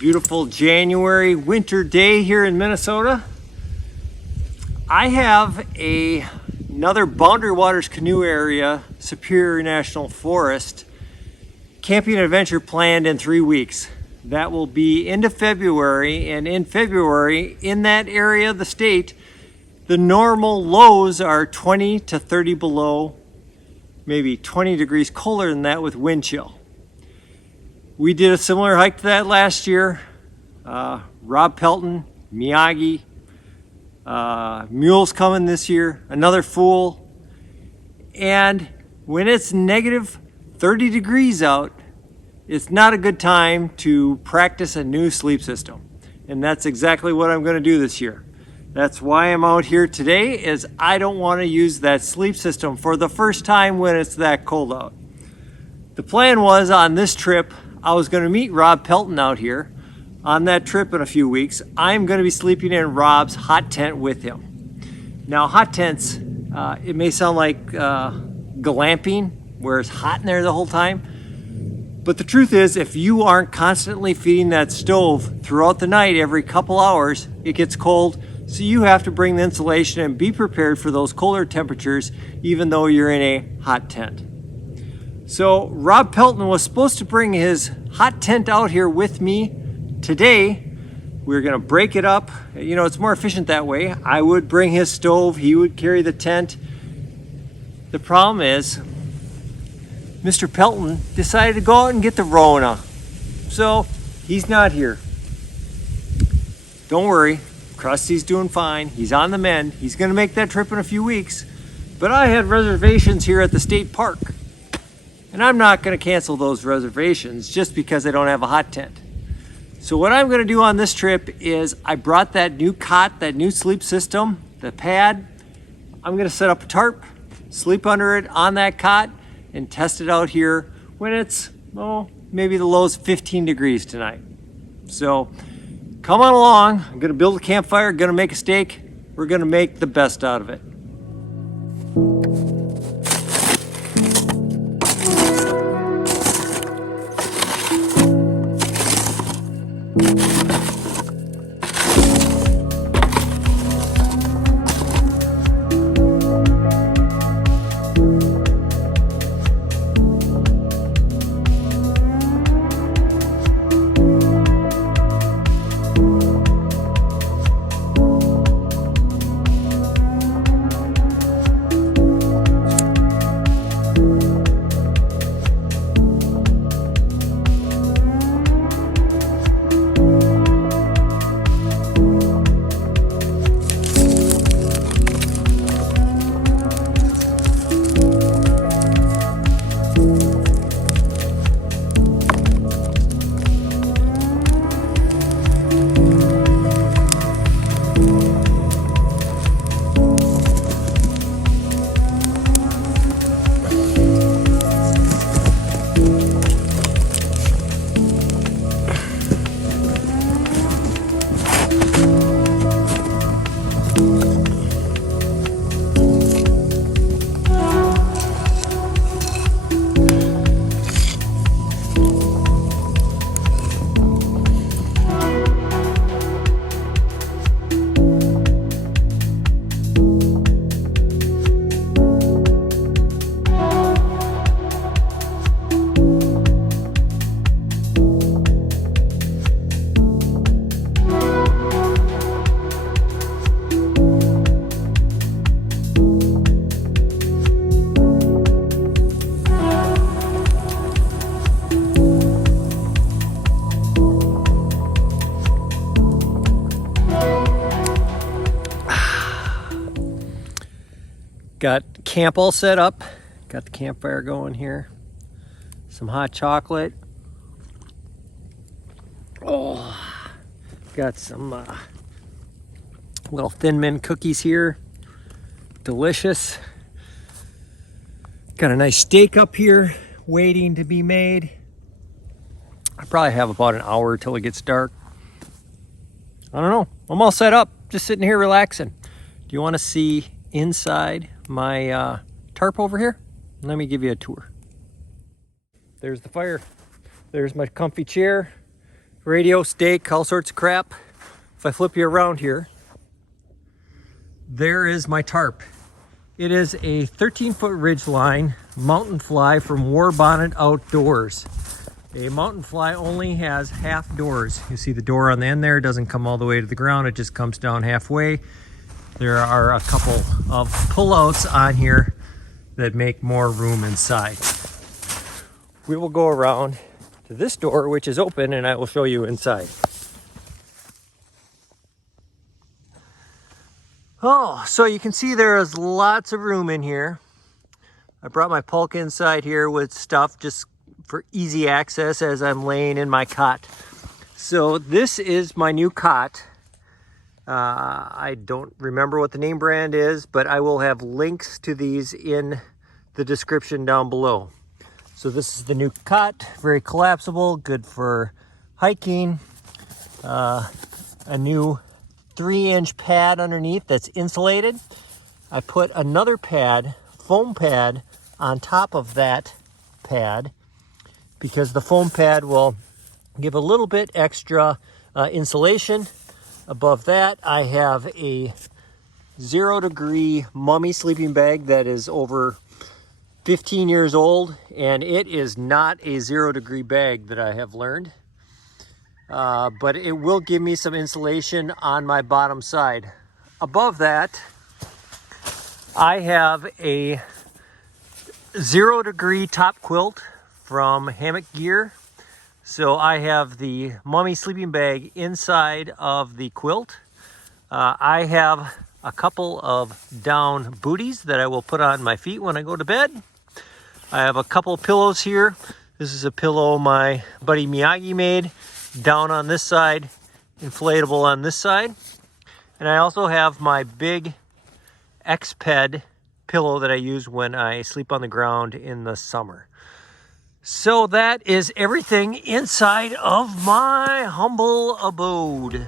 beautiful January winter day here in Minnesota. I have another Boundary Waters Canoe Area, Superior National Forest, camping adventure planned in 3 weeks. That will be into February, and in February, in that area of the state, the normal lows are 20 to 30 below, maybe 20 degrees colder than that with wind chill. We did a similar hike to that last year. Rob Pelton, Miyagi, Mule's coming this year, another Fool. And when it's negative 30 degrees out, it's not a good time to practice a new sleep system. And that's exactly what I'm gonna do this year. That's why I'm out here today, is I don't wanna use that sleep system for the first time when it's that cold out. The plan was on this trip, I was gonna meet Rob Pelton out here. On that trip in a few weeks, I'm gonna be sleeping in Rob's hot tent with him. Now hot tents, it may sound like glamping, where it's hot in there the whole time. But the truth is, if you aren't constantly feeding that stove throughout the night, every couple hours, it gets cold. So you have to bring the insulation and be prepared for those colder temperatures, even though you're in a hot tent. So Rob Pelton was supposed to bring his hot tent out here with me today. We're gonna break it up. You know, it's more efficient that way. I would bring his stove, he would carry the tent. The problem is, Mr. Pelton decided to go out and get the Rona. So he's not here. Don't worry, Krusty's doing fine. He's on the mend. He's gonna make that trip in a few weeks. But I had reservations here at the state park. And I'm not gonna cancel those reservations just because I don't have a hot tent. So what I'm gonna do on this trip is I brought that new cot, that new sleep system, the pad. I'm gonna set up a tarp, sleep under it on that cot, and test it out here when it's, well, maybe the low's 15 degrees tonight. So come on along. I'm gonna build a campfire, gonna make a steak. We're gonna make the best out of it. Got camp all set up. Got the campfire going here. Some hot chocolate. Oh, got some little Thin Mint cookies here. Delicious. Got a nice steak up here waiting to be made. I probably have about an hour till it gets dark. I don't know. I'm all set up. Just sitting here relaxing. Do you want to see inside my tarp over here? Let me give you a tour. There's the fire. There's my comfy chair. radio, stake, all sorts of crap. If I flip you around here, there is my tarp. It is a 13-foot ridgeline mountain fly from War Bonnet Outdoors. A mountain fly only has half doors. You see the door on the end there, it doesn't come all the way to the ground, it just comes down halfway. There are a couple of pullouts on here that make more room inside. We will go around to this door, which is open, and I will show you inside. Oh, so you can see there is lots of room in here. I brought my pulk inside here with stuff just for easy access as I'm laying in my cot. So this is my new cot. I don't remember what the name brand is, but I will have links to these in the description down below. So this is the new cot, very collapsible, good for hiking. A new 3-inch pad underneath that's insulated. I put another pad, foam pad, on top of that pad because the foam pad will give a little bit extra insulation. Above that, I have a 0-degree mummy sleeping bag that is over 15 years old, and it is not a 0-degree bag that I have learned. But it will give me some insulation on my bottom side. Above that, I have a 0-degree top quilt from Hammock Gear. So I have the mummy sleeping bag inside of the quilt. I have a couple of down booties that I will put on my feet when I go to bed. I have a couple of pillows here. This is a pillow my buddy Miyagi made, down on this side, inflatable on this side. And I also have my big X-Ped pillow that I use when I sleep on the ground in the summer. So that is everything inside of my humble abode.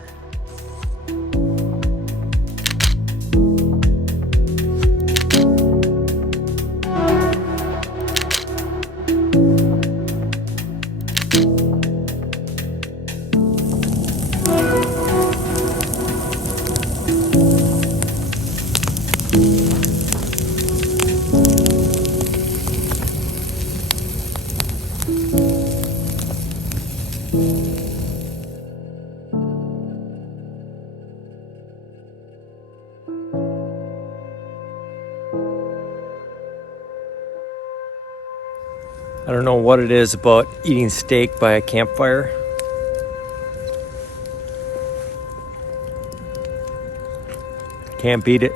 I don't know what it is about eating steak by a campfire. Can't beat it.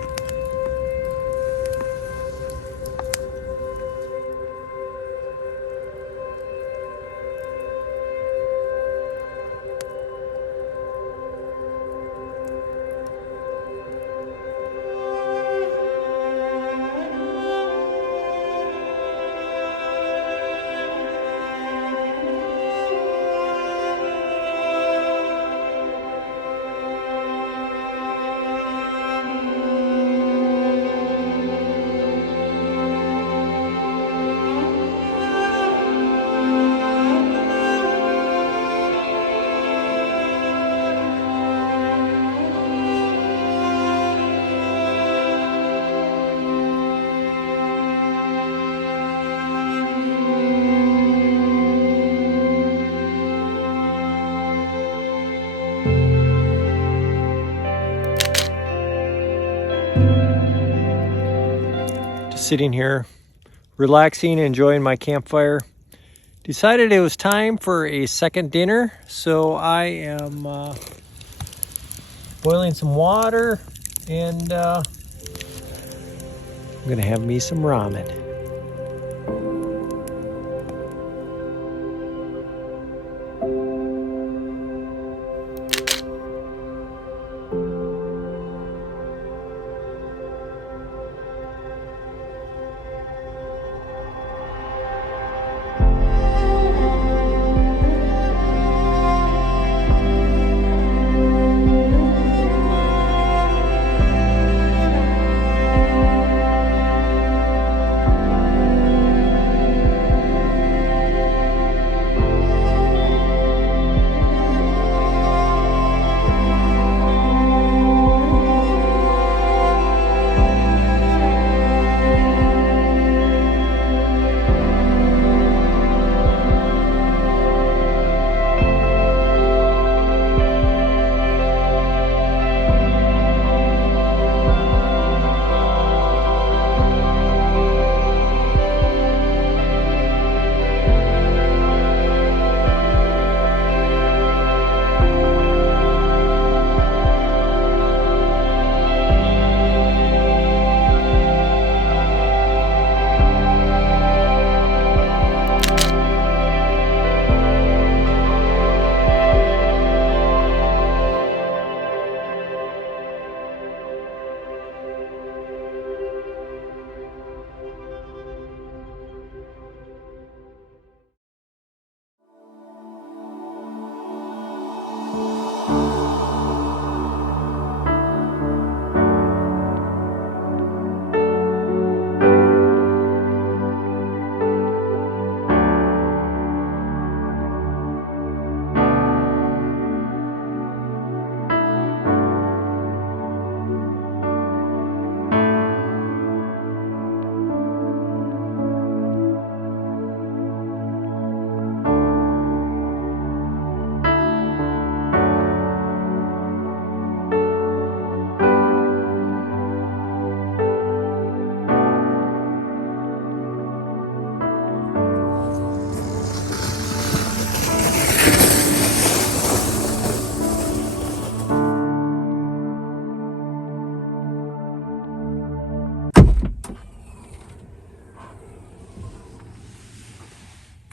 Sitting here, relaxing, enjoying my campfire. Decided it was time for a second dinner, so I am boiling some water, and I'm gonna have me some ramen.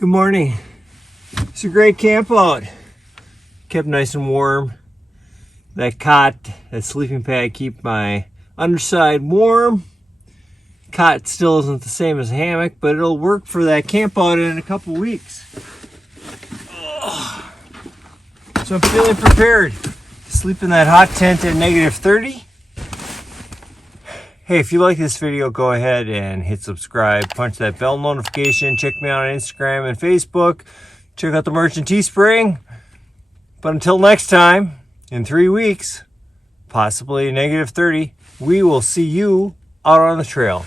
Good morning. It's a great camp out. Kept nice and warm. That cot, that sleeping pad, keep my underside warm. Cot still isn't the same as a hammock, but it'll work for that camp out in a couple weeks. So I'm feeling prepared to sleep in that hot tent at -30. Hey, if you like this video, go ahead and hit subscribe, punch that bell notification, check me out on Instagram and Facebook, check out the merch and Teespring. But until next time, in 3 weeks, possibly -30, we will see you out on the trail.